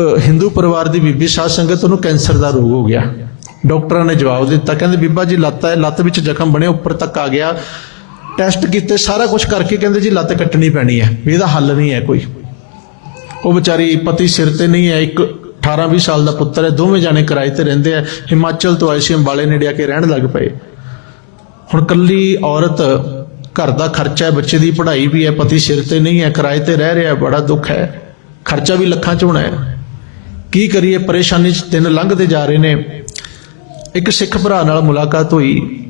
ਹਿੰਦੂ ਪਰਿਵਾਰ ਦੀ ਬੀਬੀ ਸਾਧ ਸੰਗਤ ਨੂੰ ਕੈਂਸਰ ਦਾ ਰੋਗ ਹੋ ਗਿਆ। ਡਾਕਟਰਾਂ ਨੇ ਜਵਾਬ ਦਿੱਤਾ, ਕਹਿੰਦੇ ਬੀਬਾ ਜੀ ਲੱਤ ਹੈ, ਲੱਤ ਵਿੱਚ ਜ਼ਖਮ ਬਣੇ, ਉੱਪਰ ਤੱਕ ਆ ਗਿਆ। ਟੈਸਟ ਕੀਤੇ, ਸਾਰਾ ਕੁਝ ਕਰਕੇ ਕਹਿੰਦੇ ਜੀ ਲੱਤ ਕੱਟਣੀ ਪੈਣੀ ਹੈ, ਵੀ ਇਹਦਾ ਹੱਲ ਨਹੀਂ ਹੈ ਕੋਈ। ਉਹ ਵਿਚਾਰੀ ਪਤੀ ਸਿਰ ਤੇ ਨਹੀਂ ਹੈ, ਇੱਕ 18 20 ਸਾਲ ਦਾ ਪੁੱਤਰ ਹੈ, ਦੋਵੇਂ ਜਾਣੇ ਕਿਰਾਏ ਤੇ ਰਹਿੰਦੇ ਆ, ਹਿਮਾਚਲ ਤੋਂ ਆਏ ਸੀ, ਅੰਬਾਲੇ ਨੇੜੇ ਆ ਕੇ ਰਹਿਣ ਲੱਗ ਪਏ। ਹੁਣ ਕੱਲੀ ਔਰਤ ਘਰ ਦਾ ਖਰਚਾ ਹੈ, ਬੱਚੇ ਦੀ ਪੜ੍ਹਾਈ ਵੀ ਹੈ, ਪਤੀ ਸਿਰ ਤੇ ਨਹੀਂ ਹੈ, ਕਿਰਾਏ ਤੇ ਰਹਿ ਰਿਹਾ, ਬੜਾ ਦੁੱਖ ਹੈ। ਖਰਚਾ ਵੀ ਲੱਖਾਂ ਚ ਹੋਣਾ ਹੈ। ਕੀ ਕਰੀਏ? ਪਰੇਸ਼ਾਨੀ ਚ ਦਿਨ ਲੰਘਦੇ ਜਾ ਰਹੇ ਨੇ। ਇੱਕ ਸਿੱਖ ਭਰਾ ਨਾਲ ਮੁਲਾਕਾਤ ਹੋਈ।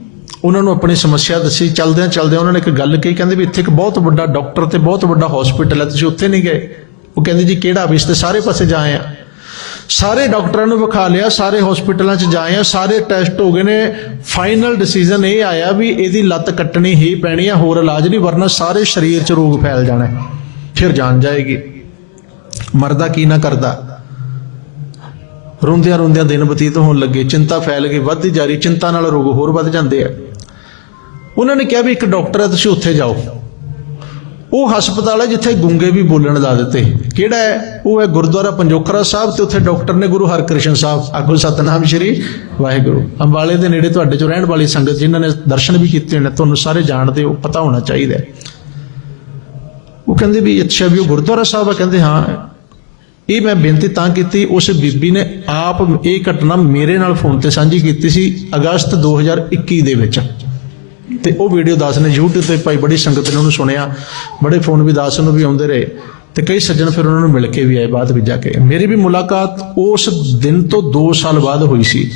ਉਹਨਾਂ ਨੂੰ ਆਪਣੀ ਸਮੱਸਿਆ ਦੱਸੀ। ਚਲਦਿਆਂ ਚਲਦਿਆਂ ਉਹਨਾਂ ਨੇ ਇੱਕ ਗੱਲ ਕਹੀ। ਕਹਿੰਦੇ ਵੀ ਇੱਥੇ ਇੱਕ ਬਹੁਤ ਵੱਡਾ ਡਾਕਟਰ ਤੇ ਬਹੁਤ ਵੱਡਾ ਹਸਪੀਟਲ ਹੈ। ਤੁਸੀਂ ਉੱਥੇ ਨਹੀਂ ਗਏ। ਉਹ ਕਹਿੰਦੇ ਜੀ, ਕਿਹੜਾ? ਵੀ ਇਸ ਤੇ ਸਾਰੇ ਪਾਸੇ ਜਾਏ ਆ। ਸਾਰੇ ਡਾਕਟਰਾਂ ਨੂੰ ਵਿਖਾ ਲਿਆ। ਸਾਰੇ ਹਸਪੀਟਲਾਂ 'ਚ ਜਾਏ ਆ। ਸਾਰੇ ਟੈਸਟ ਹੋ ਗਏ ਨੇ। ਫਾਈਨਲ ਡਿਸੀਜਨ ਇਹ ਆਇਆ ਵੀ ਇਹਦੀ ਲੱਤ ਕੱਟਣੀ ਹੀ ਪੈਣੀ ਆ। ਹੋਰ ਇਲਾਜ ਨਹੀਂ ਵਰਨਾ। ਸਾਰੇ ਸਰੀਰ 'ਚ ਰੋਗ ਫੈਲ ਜਾਣਾ। ਫਿਰ ਜਾਨ ਜਾਏਗੀ। ਮਰਦਾ ਕੀ ਨਾ ਕਰਦਾ। ਰੋਂਦਿਆਂ ਰੋਂਦਿਆਂ ਦਿਨ ਬਤੀਤ ਹੋਣ ਲੱਗੇ, ਚਿੰਤਾ ਫੈਲ ਗਈ, ਵੱਧਦੀ ਜਾ ਰਹੀ, ਚਿੰਤਾ ਨਾਲ ਰੋਗ ਹੋਰ ਵੱਧ ਜਾਂਦੇ ਆ। ਉਹਨਾਂ ਨੇ ਕਿਹਾ ਵੀ ਇੱਕ ਡਾਕਟਰ ਹੈ, ਤੁਸੀਂ ਉੱਥੇ ਜਾਓ। ਉਹ ਹਸਪਤਾਲ ਹੈ ਜਿੱਥੇ ਗੁੰਗੇ ਵੀ ਬੋਲਣ ਲਾ ਦਿੱਤੇ। ਕਿਹੜਾ ਹੈ? ਉਹ ਹੈ ਗੁਰਦੁਆਰਾ ਪੰਜੋਖਰਾ ਸਾਹਿਬ ਤੇ ਉੱਥੇ ਡਾਕਟਰ ਨੇ ਗੁਰੂ ਹਰਕ੍ਰਿਸ਼ਨ ਸਾਹਿਬ, ਆਗੂ ਸਤਨਾਮ ਸ਼੍ਰੀ ਵਾਹਿਗੁਰੂ। ਅੰਬਾਲੇ ਦੇ ਨੇੜੇ ਤੁਹਾਡੇ ਚੋਂ ਰਹਿਣ ਵਾਲੀ ਸੰਗਤ ਜਿਨ੍ਹਾਂ ਨੇ ਦਰਸ਼ਨ ਵੀ ਕੀਤੇ ਨੇ, ਤੁਹਾਨੂੰ ਸਾਰੇ ਜਾਣਦੇ ਹੋ ਪਤਾ ਹੋਣਾ ਚਾਹੀਦਾ ਉਹ ਕਹਿੰਦੇ ਵੀ ਅੱਛਾ ਵੀ ਉਹ ਗੁਰਦੁਆਰਾ ਸਾਹਿਬ ਆ, ਕਹਿੰਦੇ ਹਾਂ ਇਹ ਮੈਂ ਬੇਨਤੀ ਤਾਂ ਕੀਤੀ, ਉਸ ਬੀਬੀ ਨੇ ਆਪ ਇਹ ਘਟਨਾ ਮੇਰੇ ਨਾਲ ਫੋਨ ਤੇ ਸਾਂਝੀ ਕੀਤੀ ਸੀ ਅਗਸਤ 2021 ਦੇ ਵਿੱਚ। ਤੇ ਉਹ ਵੀਡੀਓ ਦਾਸ ਨੇ YouTube ਤੇ ਭਾਈ ਬੜੀ ਸੰਗਤ ਨੇ ਉਹਨੂੰ ਸੁਣਿਆ, ਬੜੇ ਫੋਨ ਵੀ ਦਾਸ ਨੂੰ ਵੀ ਆਉਂਦੇ ਰਹੇ। ਤੇ ਕਈ ਸੱਜਣ ਫਿਰ ਉਹਨਾਂ ਨੂੰ ਮਿਲ ਕੇ ਵੀ ਆਏ ਬਾਅਦ ਵਿੱਚ ਜਾ ਕੇ। ਮੇਰੀ ਵੀ ਮੁਲਾਕਾਤ ਉਸ ਦਿਨ ਤੋਂ 2 ਸਾਲ ਬਾਅਦ ਹੋਈ ਸੀ।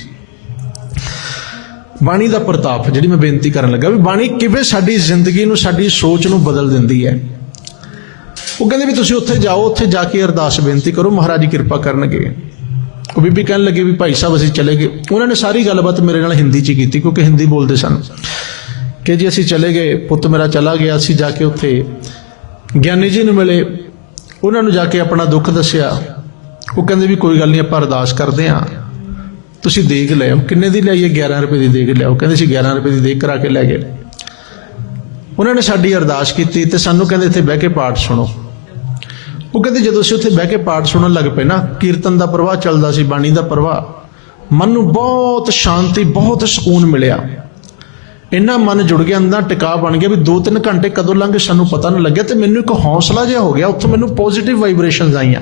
ਬਾਣੀ ਦਾ ਪ੍ਰਤਾਪ, ਜਿਹੜੀ ਮੈਂ ਬੇਨਤੀ ਕਰਨ ਲੱਗਾ ਵੀ ਬਾਣੀ ਕਿਵੇਂ ਸਾਡੀ ਜ਼ਿੰਦਗੀ ਨੂੰ, ਸਾਡੀ ਸੋਚ ਨੂੰ ਬਦਲ ਦਿੰਦੀ ਹੈ। ਉਹ ਕਹਿੰਦੇ ਵੀ ਤੁਸੀਂ ਉੱਥੇ ਜਾਓ, ਉੱਥੇ ਜਾ ਕੇ ਅਰਦਾਸ ਬੇਨਤੀ ਕਰੋ, ਮਹਾਰਾਜ ਜੀ ਕਿਰਪਾ ਕਰਨਗੇ। ਉਹ ਬੀਬੀ ਕਹਿਣ ਲੱਗੀ ਵੀ ਭਾਈ ਸਾਹਿਬ ਅਸੀਂ ਚਲੇ ਗਏ। ਉਹਨਾਂ ਨੇ ਸਾਰੀ ਗੱਲਬਾਤ ਮੇਰੇ ਨਾਲ ਹਿੰਦੀ 'ਚ ਕੀਤੀ, ਕਿਉਂਕਿ ਹਿੰਦੀ ਬੋਲਦੇ ਸਨ। ਕਿ ਜੀ ਅਸੀਂ ਚਲੇ ਗਏ, ਪੁੱਤ ਮੇਰਾ ਚਲਾ ਗਿਆ, ਅਸੀਂ ਜਾ ਕੇ ਉੱਥੇ ਗਿਆਨੀ ਜੀ ਨੂੰ ਮਿਲੇ। ਉਹਨਾਂ ਨੂੰ ਜਾ ਕੇ ਆਪਣਾ ਦੁੱਖ ਦੱਸਿਆ। ਉਹ ਕਹਿੰਦੇ ਵੀ ਕੋਈ ਗੱਲ ਨਹੀਂ, ਆਪਾਂ ਅਰਦਾਸ ਕਰਦੇ ਹਾਂ। ਤੁਸੀਂ ਦੇਖ ਲਿਓ, ਕਿੰਨੇ ਦੀ ਲਈਏ 11 ਰੁਪਏ ਦੀ ਦੇਖ ਲਿਓ। ਕਹਿੰਦੇ ਸੀ 11 ਰੁਪਏ ਦੀ ਦੇਖ ਕਰਾ ਕੇ ਲੈ ਗਏ। ਉਹਨਾਂ ਨੇ ਸਾਡੀ ਅਰਦਾਸ ਕੀਤੀ ਤੇ ਸਾਨੂੰ ਕਹਿੰਦੇ ਇੱਥੇ ਬਹਿ ਕੇ ਪਾਠ ਸੁਣੋ। ਉਹ ਕਹਿੰਦੇ ਜਦੋਂ ਅਸੀਂ ਉੱਥੇ ਬਹਿ ਕੇ ਪਾਠ ਸੁਣਨ ਲੱਗ ਪਏ ਨਾ ਕੀਰਤਨ ਦਾ ਪ੍ਰਵਾਹ ਚੱਲਦਾ ਸੀ ਬਾਣੀ ਦਾ ਪ੍ਰਵਾਹ ਮਨ ਨੂੰ ਬਹੁਤ ਸ਼ਾਂਤੀ ਬਹੁਤ ਸਕੂਨ ਮਿਲਿਆ। ਇੰਨਾ ਮਨ ਜੁੜ ਗਿਆ ਅੰਦਰ ਟਿਕਾ ਬਣ ਗਿਆ ਵੀ 2-3 ਘੰਟੇ ਕਦੋਂ ਲੰਘੇ ਸਾਨੂੰ ਪਤਾ ਨਹੀਂ ਲੱਗਿਆ ਤੇ ਮੈਨੂੰ ਇੱਕ ਹੌਸਲਾ ਜਿਹਾ ਹੋ ਗਿਆ ਉੱਥੋਂ ਮੈਨੂੰ ਪੋਜ਼ਿਟਿਵ ਵਾਈਬ੍ਰੇਸ਼ਨਸ ਆਈਆਂ।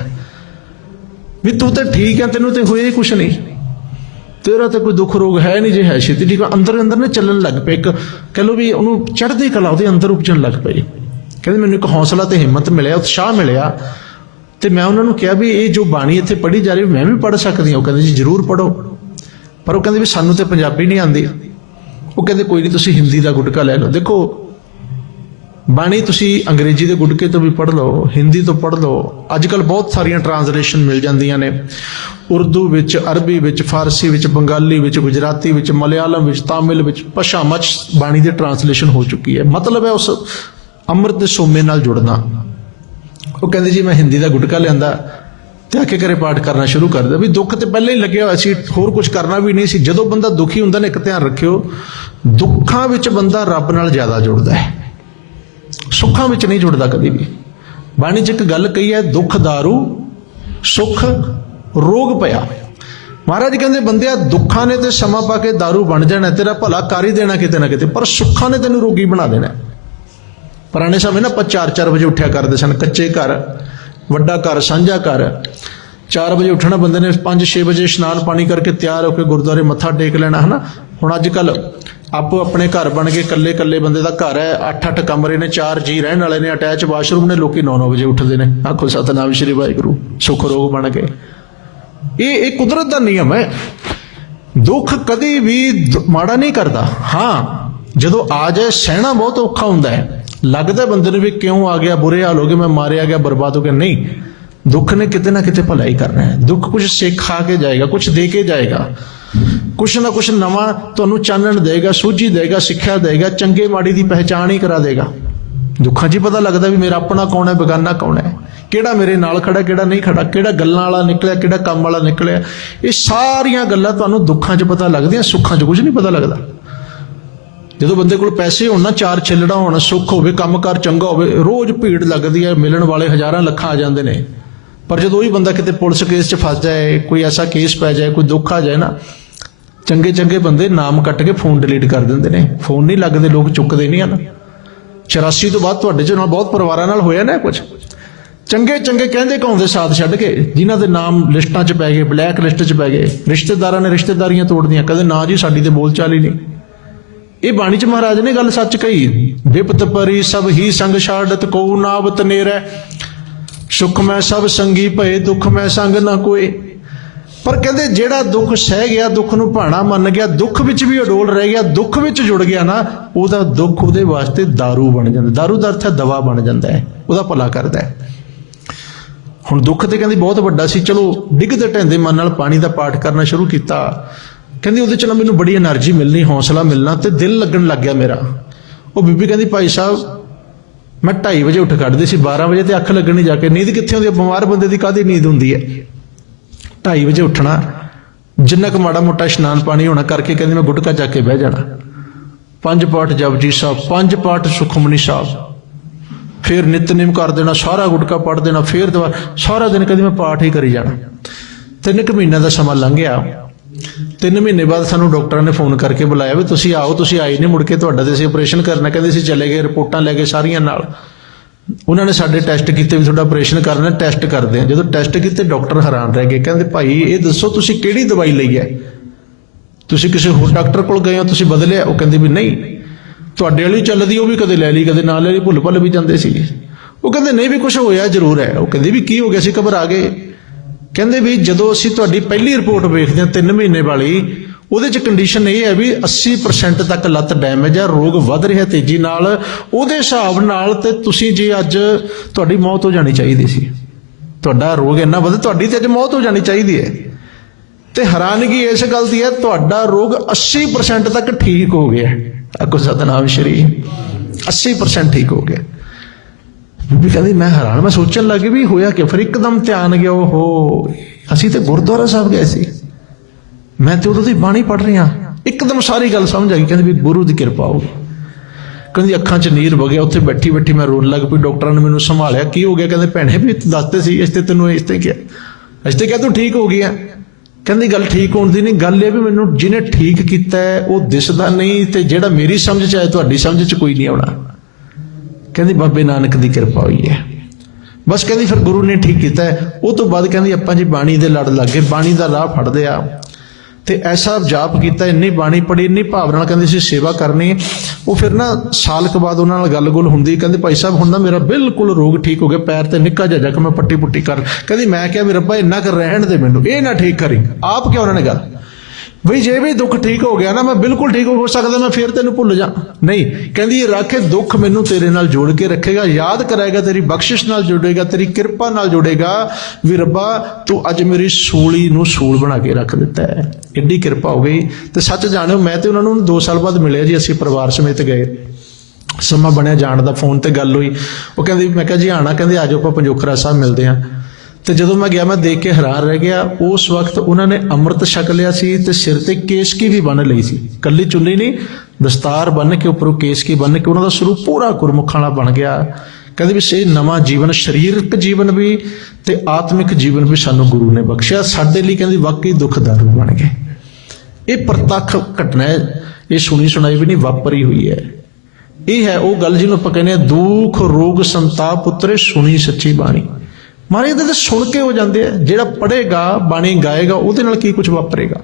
ਵੀ ਤੂੰ ਤਾਂ ਠੀਕ ਹੈ ਤੈਨੂੰ ਤੇ ਹੋਇਆ ਹੀ ਕੁਛ ਨਹੀਂ। ਤੇਰਾ ਤਾਂ ਕੋਈ ਦੁੱਖ ਰੋਗ ਹੈ ਨਹੀਂ ਜੇ ਹੈ ਛੇਤੀ ਠੀਕ ਆ, ਅੰਦਰ ਅੰਦਰ ਨੇ ਚੱਲਣ ਲੱਗ ਪਏ ਇੱਕ ਕਹ ਲੋ ਵੀ ਉਹਨੂੰ ਚੜ੍ਹਦੀ ਕਲਾ ਉਹਦੇ ਅੰਦਰ ਉਪਜਣ ਲੱਗ ਪਈ ਕਹਿੰਦੇ ਮੈਨੂੰ ਇੱਕ ਹੌਸਲਾ ਤੇ ਹਿੰਮਤ ਮਿਲਿਆ, ਉਤਸ਼ਾਹ ਮਿਲਿਆ ਤੇ ਮੈਂ ਉਹਨਾਂ ਨੂੰ ਕਿਹਾ ਵੀ ਇਹ ਜੋ ਬਾਣੀ ਇੱਥੇ ਪੜ੍ਹੀ ਜਾ ਰਹੀ, ਮੈਂ ਵੀ ਪੜ੍ਹ ਸਕਦੀ ਹਾਂ। ਉਹ ਕਹਿੰਦੇ ਜੀ ਜ਼ਰੂਰ ਪੜ੍ਹੋ। ਪਰ ਉਹ ਕਹਿੰਦੇ ਵੀ ਸਾਨੂੰ ਤੇ ਪੰਜਾਬੀ ਨਹੀਂ ਆਉਂਦੀ। ਉਹ ਕਹਿੰਦੇ ਕੋਈ ਨਹੀਂ, ਤੁਸੀਂ ਹਿੰਦੀ ਦਾ ਗੁਟਕਾ ਲੈ ਲਓ। ਦੇਖੋ, ਬਾਣੀ ਤੁਸੀਂ ਅੰਗਰੇਜ਼ੀ ਦੇ ਗੁਟਕੇ ਤੋਂ ਵੀ ਪੜ੍ਹ ਲਓ, ਹਿੰਦੀ ਤੋਂ ਪੜ੍ਹ ਲਓ। ਅੱਜ ਕੱਲ ਬਹੁਤ ਸਾਰੀਆਂ ਟਰਾਂਸਲੇਸ਼ਨ ਮਿਲ ਜਾਂਦੀਆਂ ਨੇ। ਉਰਦੂ ਵਿੱਚ, ਅਰਬੀ ਵਿੱਚ, ਫਾਰਸੀ ਵਿੱਚ, ਬੰਗਾਲੀ ਵਿੱਚ, ਗੁਜਰਾਤੀ ਵਿੱਚ, ਮਲਿਆਲਮ ਵਿੱਚ, ਤਾਮਿਲ ਵਿੱਚ ਭਾਸ਼ਾਵਾਂ 'ਚ ਬਾਣੀ ਦੀ ਟਰਾਂਸਲੇਸ਼ਨ ਹੋ ਚੁੱਕੀ ਹੈ। ਮਤਲਬ ਹੈ ਉਸ ਅੰਮ੍ਰਿਤ ਸੋਮੇ ਨਾਲ ਜੁੜਨਾ। ਉਹ ਕਹਿੰਦੇ ਜੀ ਮੈਂ ਹਿੰਦੀ ਦਾ ਗੁਟਕਾ ਲਿਆਂਦਾ, ਤੇ ਆ ਕੇ ਘਰੇ ਪਾਠ ਕਰਨਾ ਸ਼ੁਰੂ ਕਰ ਦਿੱਤਾ। ਵੀ ਦੁੱਖ ਤੇ ਪਹਿਲਾਂ ਹੀ ਲੱਗਿਆ ਹੋਇਆ ਸੀ, ਹੋਰ ਕੁਝ ਕਰਨਾ ਵੀ ਨਹੀਂ ਸੀ। ਜਦੋਂ ਬੰਦਾ ਦੁਖੀ ਹੁੰਦਾ ਨੇ, ਇੱਕ ਧਿਆਨ ਰੱਖਿਓ, ਦੁੱਖਾਂ ਵਿੱਚ ਬੰਦਾ ਰੱਬ ਨਾਲ ਜ਼ਿਆਦਾ ਜੁੜਦਾ ਹੈ। ਸੁੱਖਾਂ ਵਿੱਚ ਨਹੀਂ ਜੁੜਦਾ ਕਦੀ ਵੀ। ਬਾਣੀ 'ਚ ਇੱਕ ਗੱਲ ਕਹੀ ਹੈ, ਦੁੱਖ ਦਾਰੂ, ਸੁੱਖ, ਰੋਗ ਪਿਆ। ਮਹਾਰਾਜ ਕਹਿੰਦੇ ਬੰਦਿਆ ਦੁੱਖਾਂ ਨੇ ਤੇ ਸਮਾਂ ਪਾ ਕੇ दारू ਬਣ ਜਾਣਾ, ਤੇਰਾ ਭਲਾ ਕਰ ਹੀ ਦੇਣਾ ਕਿਤੇ ਨਾ ਕਿਤੇ, ਪਰ ਸੁੱਖਾਂ ਨੇ ਤੈਨੂੰ ਰੋਗੀ ਬਣਾ ਦੇਣਾ। ਪੁਰਾਣੇ ਸਮੇਂ ਨਾ ਆਪਾਂ 4-4 ਵਜੇ ਉੱਠਿਆ ਕਰਦੇ ਸਨ, ਕੱਚੇ ਘਰ, ਵੱਡਾ ਘਰ, ਸਾਂਝਾ ਘਰ। 4 ਵਜੇ ਉੱਠਣਾ ਬੰਦੇ ਨੇ 5-6 ਵਜੇ ਇਸ਼ਨਾਨ ਪਾਣੀ ਕਰਕੇ ਤਿਆਰ ਹੋ ਕੇ ਗੁਰਦੁਆਰੇ ਮੱਥਾ ਟੇਕ ਲੈਣਾ, ਹਨਾ? ਹੁਣ ਅੱਜ ਕੱਲ ਆਪੋ ਆਪਣੇ ਘਰ ਬਣ ਕੇ ਕੱਲੇ ਕੱਲੇ ਬੰਦੇ ਦਾ ਘਰ ਹੈ 8-8 ਕਮਰੇ ਨੇ 4 ਜੀ ਰਹਿਣ ਵਾਲੇ ਨੇ, ਅਟੈਚ ਵਾਸ਼ਰੂਮ ਨੇ, ਲੋਕੀ 9-9 ਵਜੇ ਉੱਠਦੇ ਨੇ। ਆਖੋ ਸਤਨਾਮ ਸ਼੍ਰੀ ਵਾਹਿਗੁਰੂ, ਸੁਖ ਰੋਗ ਬਣ ਕੇ। ਇਹ ਇਹ ਕੁਦਰਤ ਦਾ ਨਿਯਮ ਹੈ। ਦੁੱਖ ਕਦੀ ਵੀ ਮਾੜਾ ਨਹੀਂ ਕਰਦਾ। ਹਾਂ, ਜਦੋਂ ਆ ਜਾਏ, ਸਹਿਣਾ ਬਹੁਤ ਔਖਾ ਹੁੰਦਾ ਹੈ। ਲੱਗਦਾ ਬੰਦੇ ਨੂੰ ਵੀ ਕਿਉਂ ਆ ਗਿਆ, ਬੁਰੇ ਹਾਲ ਹੋ ਗਏ, ਮੈਂ ਮਾਰਿਆ ਗਿਆ, ਬਰਬਾਦ ਹੋ ਗਿਆ। ਨਹੀਂ, ਦੁੱਖ ਨੇ ਕਿਤੇ ਨਾ ਕਿਤੇ ਭਲਾਈ ਕਰਨਾ ਹੈ। ਦੁੱਖ ਕੁਝ ਸਿਖਾ ਕੇ ਜਾਏਗਾ ਕੁਝ ਦੇ ਕੇ ਜਾਏਗਾ। ਕੁਛ ਨਾ ਕੁਛ ਨਵਾਂ ਤੁਹਾਨੂੰ ਚਾਨਣ ਦੇਗਾ, ਸੂਝੀ ਦੇਗਾ, ਸਿੱਖਿਆ ਦੇਗਾ, ਚੰਗੇ ਮਾੜੀ ਦੀ ਪਹਿਚਾਣ ਹੀ ਕਰਾ ਦੇਗਾ। ਦੁੱਖਾਂ 'ਚ ਹੀ ਪਤਾ ਲੱਗਦਾ ਵੀ ਮੇਰਾ ਆਪਣਾ ਕੌਣ ਹੈ, ਬੇਗਾਨਾ ਕੌਣ ਹੈ? ਕਿਹੜਾ ਮੇਰੇ ਨਾਲ ਖੜਾ, ਕਿਹੜਾ ਨਹੀਂ ਖੜਾ? ਕਿਹੜਾ ਗੱਲਾਂ ਵਾਲਾ ਨਿਕਲਿਆ, ਕਿਹੜਾ ਕੰਮ ਵਾਲਾ ਨਿਕਲਿਆ? ਇਹ ਸਾਰੀਆਂ ਗੱਲਾਂ ਤੁਹਾਨੂੰ ਦੁੱਖਾਂ 'ਚ ਪਤਾ ਲੱਗਦੀਆਂ, ਸੁੱਖਾਂ 'ਚ ਕੁਝ ਨਹੀਂ ਪਤਾ ਲੱਗਦਾ। ਜਦੋਂ ਬੰਦੇ ਕੋਲ ਪੈਸੇ ਹੋਣ ਨਾ, ਚਾਰ ਛਿੱਲੜਾ ਹੋਣ, ਸੁੱਖ ਹੋਵੇ, ਕੰਮਕਾਰ ਚੰਗਾ ਹੋਵੇ, ਰੋਜ਼ ਭੀੜ ਲੱਗਦੀ ਹੈ, ਮਿਲਣ ਵਾਲੇ ਹਜ਼ਾਰਾਂ ਲੱਖਾਂ ਆ ਜਾਂਦੇ ਨੇ। ਪਰ ਜਦੋਂ ਉਹੀ ਬੰਦਾ ਕਿਤੇ ਪੁਲਿਸ ਕੇਸ 'ਚ ਫਸ ਜਾਏ, ਕੋਈ ਐਸਾ ਕੇਸ ਪੈ ਜਾਏ, ਕੋਈ ਦੁੱਖ ਆ ਜਾਏ ਨਾ, ਚੰਗੇ ਚੰਗੇ ਬੰਦੇ ਨਾਮ ਕੱਟ ਕੇ ਫੋਨ ਡਿਲੀਟ ਕਰ ਦਿੰਦੇ ਨੇ। ਫੋਨ ਨਹੀਂ ਲੱਗਦੇ, ਲੋਕ ਚੁੱਕਦੇ ਨਹੀਂ ਹਨ। 84 ਤੋਂ ਬਾਅਦ ਤੁਹਾਡੇ ਚ ਨਾਲ ਬਹੁਤ ਪਰਿਵਾਰਾਂ ਨਾਲ ਹੋਇਆ ਨਾ ਕੁਝ ਚੰਗੇ ਚੰਗੇ ਕਹਿੰਦੇ ਕਹਾਉਂਦੇ ਸਾਥ ਛੱਡ ਕੇ, ਜਿਨ੍ਹਾਂ ਦੇ ਨਾਮ ਲਿਸਟਾਂ 'ਚ ਪੈ ਗਏ, ਬਲੈਕ ਲਿਸਟ 'ਚ ਪੈ ਗਏ। ਰਿਸ਼ਤੇਦਾਰਾਂ ਨੇ ਰਿਸ਼ਤੇਦਾਰੀਆਂ ਤੋੜਦੀਆਂ ਕਦੇ ਨਾ ਜੀ ਸਾਡੀ ਤੇ ਬੋਲਚਾਲ ਹੀ ਨਹੀਂ। ਇਹ ਬਾਣੀ 'ਚ ਮਹਾਰਾਜ ਨੇ ਗੱਲ ਸੱਚ ਕਹੀ ਵਿਪਤ ਪਰੀ ਸਭ ਹੀ ਸੰਗ ਛਾੜਤ ਕੋ ਨਾਵਤ ਨੇਰੈ ਸੁਖ ਮੈਂ ਸਭ ਸੰਗੀ ਭਏ ਦੁੱਖ ਮੈਂ ਸੰਗ ਨਾ ਕੋਏ ਪਰ ਕਹਿੰਦੇ ਜਿਹੜਾ ਦੁੱਖ ਸਹਿ ਗਿਆ ਦੁੱਖ ਨੂੰ ਭਾਣਾ ਮੰਨ ਗਿਆ ਦੁੱਖ ਵਿੱਚ ਵੀ ਅਡੋਲ ਰਹਿ ਗਿਆ ਦੁੱਖ ਵਿੱਚ ਜੁੜ ਗਿਆ ਨਾ ਉਹਦਾ ਦੁੱਖ ਉਹਦੇ ਵਾਸਤੇ दारू ਬਣ ਜਾਂਦਾ दारू ਦਾ ਅਰਥ ਹੈ ਦਵਾ ਬਣ ਜਾਂਦਾ ਹੈ ਉਹਦਾ ਭਲਾ ਕਰਦਾ ਹੈ ਹੁਣ ਦੁੱਖ ਤੇ ਕਹਿੰਦੀ ਬਹੁਤ ਵੱਡਾ ਸੀ ਚਲੋ ਡਿੱਗਦੇ ਢਹਿੰਦੇ ਮਨ ਨਾਲ ਪਾਣੀ ਦਾ ਪਾਠ ਕਰਨਾ ਸ਼ੁਰੂ ਕੀਤਾ ਕਹਿੰਦੀ ਉਹਦੇ ਚ ਨਾ ਮੈਨੂੰ ਬੜੀ એનર્ਜੀ ਮਿਲਣੀ, ਹੌਸਲਾ ਮਿਲਣਾ ਤੇ ਦਿਲ ਲੱਗਣ ਲੱਗ ਗਿਆ ਮੇਰਾ। ਉਹ ਬੀਬੀ ਕਹਿੰਦੀ, ਭਾਈ ਸਾਹਿਬ, ਮੈਂ 2:30 ਵਜੇ ਉੱਠ ਕੱਢਦੀ ਸੀ 12 ਵਜੇ ਤੇ ਅੱਖ ਲੱਗਣੀ ਜਾ ਕੇ। ਨੀਂਦ ਕਿੱਥੇ ਹੁੰਦੀ ਹੈ? ਬਿਮਾਰ ਬੰਦੇ ਦੀ ਕਾਦੀ ਨੀਂਦ ਹੁੰਦੀ ਹੈ? 2:30 ਵਜੇ ਉੱਠਣਾ, ਜਿੰਨਾ ਕੁ ਮਾੜਾ ਮੋਟਾ ਇਸ਼ਨਾਨ ਪਾਣੀ ਹੋਣਾ ਕਰਕੇ ਕਹਿੰਦੀ, ਮੈਂ ਗੁਟਕਾ ਜਾ ਕੇ ਬਹਿ ਜਾਣਾ। ਪੰਜ ਪਾਠ ਜਪਜੀ ਸਾਹਿਬ, ਪੰਜ ਪਾਠ ਸੁਖਮਨੀ ਸਾਹਿਬ। ਫਿਰ ਨਿਤਨੇਮ ਕਰ ਦੇਣਾ, ਸਾਰਾ ਗੁਟਕਾ ਪੜ ਦੇਣਾ, ਫਿਰ ਦੁਬਾਰਾ ਸਾਰਾ ਦਿਨ ਕਹਿੰਦੀ, ਮੈਂ ਪਾਠ ਹੀ ਕਰੀ ਜਾਣਾ। ਤਿੰਨ ਕੁ ਮਹੀਨਿਆਂ ਦਾ ਸਮਾਂ ਲੰਘ ਗਿਆ। ਤਿੰਨ ਮਹੀਨੇ ਬਾਅਦ ਸਾਨੂੰ ਡਾਕਟਰਾਂ ਨੇ ਫੋਨ ਕਰਕੇ ਬੁਲਾਇਆ ਵੀ ਤੁਸੀਂ ਆਓ, ਤੁਸੀਂ ਆਏ ਨਹੀਂ, ਮੁੜ ਕੇ ਤੁਹਾਡਾ ਤੇ ਅਸੀਂ ਆਪਰੇਸ਼ਨ ਕਰਨਾ, ਕਹਿੰਦੇ ਸੀ ਚਲੇ ਗਏ, ਰਿਪੋਰਟਾਂ ਲੈ ਕੇ ਸਾਰੀਆਂ ਨਾਲ। ਉਹਨਾਂ ਨੇ ਸਾਡੇ ਟੈਸਟ ਕੀਤੇ ਵੀ ਤੁਹਾਡਾ ਆਪਰੇਸ਼ਨ ਕਰਨਾ ਟੈਸਟ ਕਰਦੇ ਆ ਜਦੋਂ ਟੈਸਟ ਕੀਤੇ, ਡਾਕਟਰ ਹੈਰਾਨ ਰਹਿ ਗਏ, ਕਹਿੰਦੇ ਭਾਈ, ਇਹ ਦੱਸੋ ਤੁਸੀਂ ਕਿਹੜੀ ਦਵਾਈ ਲਈ ਹੈ? ਤੁਸੀਂ ਕਿਸੇ ਹੋਰ ਡਾਕਟਰ ਕੋਲ ਗਏ ਹੋ, ਤੁਸੀਂ ਬਦਲਿਆ? ਉਹ ਕਹਿੰਦੇ ਵੀ ਨਹੀਂ। ਤੁਹਾਡੇ ਵਾਲੀ ਚੱਲਦੀ, ਉਹ ਵੀ ਕਦੇ ਲੈ ਲਈ, ਕਦੇ ਨਾ ਲੈ ਲਈ ਭੁੱਲ ਭੱਲ ਵੀ ਜਾਂਦੇ ਸੀ ਉਹ ਕਹਿੰਦੇ, ਨਹੀਂ ਵੀ ਕੁਝ ਹੋਇਆ ਜ਼ਰੂਰ ਹੈ। ਉਹ ਕਹਿੰਦੇ ਵੀ ਕੀ ਹੋ ਗਿਆ ਸੀ ਘਬਰਾ ਗਏ। ਕਹਿੰਦੇ ਵੀ ਜਦੋਂ ਅਸੀਂ ਤੁਹਾਡੀ ਪਹਿਲੀ ਰਿਪੋਰਟ ਵੇਖਦੇ ਹਾਂ 3 ਮਹੀਨੇ ਵਾਲੀ, ਉਹਦੇ ਚ ਕੰਡੀਸ਼ਨ ਇਹ ਹੈ ਵੀ 80% ਤੱਕ ਲੱਤ ਡੈਮੇਜ ਹੈ ਰੋਗ ਵੱਧ ਰਿਹਾ ਤੇਜ਼ੀ ਨਾਲ। ਉਹਦੇ ਹਿਸਾਬ ਨਾਲ ਤੇ ਤੁਸੀਂ ਜੇ ਅੱਜ ਤੁਹਾਡੀ ਮੌਤ ਹੋ ਜਾਣੀ ਚਾਹੀਦੀ ਸੀ, ਤੁਹਾਡਾ ਰੋਗ ਇੰਨਾ ਵੱਧ, ਤੁਹਾਡੀ ਤੇ ਅੱਜ ਮੌਤ ਹੋ ਜਾਣੀ ਚਾਹੀਦੀ ਹੈ। ਤੇ ਹੈਰਾਨਗੀ ਇਸ ਗੱਲ ਦੀ ਹੈ, ਤੁਹਾਡਾ ਰੋਗ 80% ਤੱਕ ਠੀਕ ਹੋ ਗਿਆ। ਆਕੋ ਸਤਨਾਮ ਸ਼੍ਰੀ। 80% ਠੀਕ ਹੋ ਗਿਆ। ਬੀਬੀ ਕਹਿੰਦੀ, ਮੈਂ ਹੈਰਾਨ, ਮੈਂ ਸੋਚਣ ਲੱਗੀ ਵੀ ਹੋਇਆ ਕਿ ਫਿਰ ਇੱਕਦਮ ਧਿਆਨ ਗਿਆ ਉਹ ਅਸੀਂ ਤੇ ਗੁਰਦੁਆਰਾ ਸਾਹਿਬ ਗਏ ਸੀ। ਮੈਂ ਤੇ ਉਦੋਂ ਦੀ ਬਾਣੀ ਪੜ ਰਿਹਾ ਇੱਕਦਮ ਸਾਰੀ ਗੱਲ ਸਮਝ ਆ ਗਈ। ਕਹਿੰਦੀ ਵੀ ਗੁਰੂ ਦੀ ਕਿਰਪਾ ਹੋ ਕਹਿੰਦੀ ਅੱਖਾਂ 'ਚ ਨੀਰ ਵਗਿਆ, ਉੱਥੇ ਬੈਠੀ ਬੈਠੀ ਮੈਂ ਰੋਣ ਲੱਗ ਪਈ। ਡਾਕਟਰਾਂ ਨੇ ਮੈਨੂੰ ਸੰਭਾਲਿਆ। ਕੀ ਹੋ ਗਿਆ? ਕਹਿੰਦੇ, ਭੈਣੇ, ਵੀ ਦੱਸਦੇ ਸੀ, ਇਸ ਤੇ ਤੈਨੂੰ ਇਸ ਤੇ ਕਿਹਾ। ਇਸ ਤੇ ਕਿਹਾ ਤੂੰ ਠੀਕ ਹੋ ਗਿਆ। ਕਹਿੰਦੀ, ਗੱਲ ਠੀਕ ਹੋਣ ਦੀ ਨਹੀਂ। ਗੱਲ ਇਹ ਵੀ ਮੈਨੂੰ ਜਿਹਨੇ ਠੀਕ ਕੀਤਾ ਉਹ ਦਿਸਦਾ ਨਹੀਂ ਤੇ ਜਿਹੜਾ ਮੇਰੀ ਸਮਝ 'ਚ ਆਏ ਤੁਹਾਡੀ ਸਮਝ 'ਚ ਕੋਈ ਨਹੀਂ ਆਉਣਾ। ਕਹਿੰਦੀ, ਬਾਬੇ ਨਾਨਕ ਦੀ ਕਿਰਪਾ ਹੋਈ ਹੈ। ਬਸ ਕਹਿੰਦੀ, ਫਿਰ ਗੁਰੂ ਨੇ ਠੀਕ ਕੀਤਾ ਉਹ ਤੋਂ ਬਾਅਦ ਕਹਿੰਦੀ, ਆਪਾਂ ਜੀ ਬਾਣੀ ਦੇ ਲੜ ਲੱਗੇ ਬਾਣੀ ਦਾ ਰਾਹ ਫੜਦੇ ਆ। ਤੇ ਐਸਾ ਜਾਪ ਕੀਤਾ, ਇੰਨੀ ਬਾਣੀ ਪੜੀ ਇੰਨੀ ਭਾਵਨਾ ਨਾਲ ਕਹਿੰਦੀ ਸੀ, ਸੇਵਾ ਕਰਨੀ ਉਹ ਫਿਰ ਨਾ ਸਾਲ ਕ ਬਾਅਦ ਉਹਨਾਂ ਨਾਲ ਗੱਲ-ਗੁੱਲ ਹੁੰਦੀ, ਕਹਿੰਦੇ, ਭਾਈ ਸਾਹਿਬ, ਹੁਣ ਨਾ ਮੇਰਾ ਬਿਲਕੁਲ ਰੋਗ ਠੀਕ ਹੋ ਗਿਆ, ਪੈਰ ਤੇ ਨਿੱਕਾ ਜਿਹਾ ਜ਼ਖਮ ਮੈਂ ਪੱਟੀ ਪੁੱਟੀ ਕਰ। ਕਹਿੰਦੀ, ਮੈਂ ਕਿਹਾ, ਵੀ ਰੱਬਾ, ਇੰਨਾ ਕਰ ਰਹਿਣ ਦੇ ਮੈਨੂੰ, ਇਹ ਨਾ ਠੀਕ ਕਰੀ। ਆਪ ਕਿਉਂ ਉਹਨਾਂ ਨੇ ਗੱਲ? ਬਈ ਜੇ ਵੀ ਦੁੱਖ ਠੀਕ ਹੋ ਗਿਆ ਨਾ, ਮੈਂ ਬਿਲਕੁਲ ਠੀਕ ਹੋ ਸਕਦਾ, ਮੈਂ ਫਿਰ ਤੈਨੂੰ ਭੁੱਲ ਜਾ। ਨਹੀਂ, ਕਹਿੰਦੀ ਇਹ ਰੱਖੇ ਦੁੱਖ ਮੈਨੂੰ ਤੇਰੇ ਨਾਲ ਜੋੜ ਕੇ ਰੱਖੇਗਾ, ਯਾਦ ਕਰਾਏਗਾ, ਤੇਰੀ ਬਖਸ਼ਿਸ਼ ਨਾਲ ਜੁੜੇਗਾ, ਤੇਰੀ ਕਿਰਪਾ ਨਾਲ ਜੁੜੇਗਾ। ਵੀ ਰੱਬਾ, ਤੂੰ ਅੱਜ ਮੇਰੀ ਸੂਲੀ ਨੂੰ ਸੂਲ ਬਣਾ ਕੇ ਰੱਖ ਦਿੱਤਾ ਹੈ। ਐਡੀ ਕਿਰਪਾ ਹੋ ਗਈ। ਤੇ ਸੱਚ ਜਾਣਿਓ ਮੈਂ ਤੇ ਉਹਨਾਂ ਨੂੰ 2 ਸਾਲ ਬਾਅਦ ਮਿਲਿਆ ਜੀ, ਅਸੀਂ ਪਰਿਵਾਰ ਸਮੇਤ ਗਏ। ਸਮਾਂ ਬਣਿਆ ਜਾਣ ਦਾ, ਫੋਨ ਤੇ ਗੱਲ ਹੋਈ। ਉਹ ਕਹਿੰਦੀ, ਮੈਂ ਕਿਹਾ ਜੀ, ਆਣਾ, ਕਹਿੰਦੇ ਆਜੋ ਆਪਾਂ ਪੰਜੋਖਰਾ ਸਾਹਿਬ ਮਿਲਦੇ ਆਂ ਤੇ ਜਦੋਂ ਮੈਂ ਗਿਆ, ਮੈਂ ਦੇਖ ਕੇ ਹੈਰਾਨ ਰਹਿ ਗਿਆ। ਉਸ ਵਕਤ ਉਹਨਾਂ ਨੇ ਅੰਮ੍ਰਿਤ ਛਕ ਲਿਆ ਸੀ ਤੇ ਸਿਰ ਤੇ ਕੇਸਕੀ ਵੀ ਬੰਨ ਲਈ ਸੀ। ਕੱਲੀ ਚੁੰਨੀ ਨਹੀਂ, ਦਸਤਾਰ ਬੰਨ ਕੇ ਉੱਪਰੋਂ ਕੇਸਕੀ ਬੰਨ ਕੇ ਉਹਨਾਂ ਦਾ ਸਰੂਪ ਪੂਰਾ ਗੁਰਮੁਖਾਂ ਵਾਲਾ ਬਣ ਗਿਆ। ਕਹਿੰਦੇ ਵੀ ਸੇ ਨਵਾਂ ਜੀਵਨ, ਸਰੀਰਕ ਜੀਵਨ ਵੀ ਤੇ ਆਤਮਿਕ ਜੀਵਨ ਵੀ ਸਾਨੂੰ ਗੁਰੂ ਨੇ ਬਖਸ਼ਿਆ। ਸਾਡੇ ਲਈ ਕਹਿੰਦੇ ਵਾਕਈ ਦੁਖਦਾਰੂ ਬਣ ਗਏ ਇਹ ਪ੍ਰਤੱਖ ਘਟਨਾ ਹੈ। ਇਹ ਸੁਣੀ ਸੁਣਾਈ ਵੀ ਨਹੀਂ, ਵਾਪਰੀ ਹੋਈ ਹੈ। ਇਹ ਹੈ ਉਹ ਗੱਲ ਜਿਹਨੂੰ ਆਪਾਂ ਕਹਿੰਦੇ ਆ ਦੁੱਖ, ਰੋਗ, ਸੰਤਾਪ ਉਤਰੇ ਸੁਣੀ ਸੱਚੀ ਬਾਣੀ। ਮਹਾਰਾਜ ਇਹਦੇ ਤੇ ਸੁਣ ਕੇ ਹੋ ਜਾਂਦੇ ਆ। ਜਿਹੜਾ ਪੜ੍ਹੇਗਾ, ਬਾਣੀ ਗਾਏਗਾ, ਉਹਦੇ ਨਾਲ ਕੀ ਕੁਝ ਵਾਪਰੇਗਾ?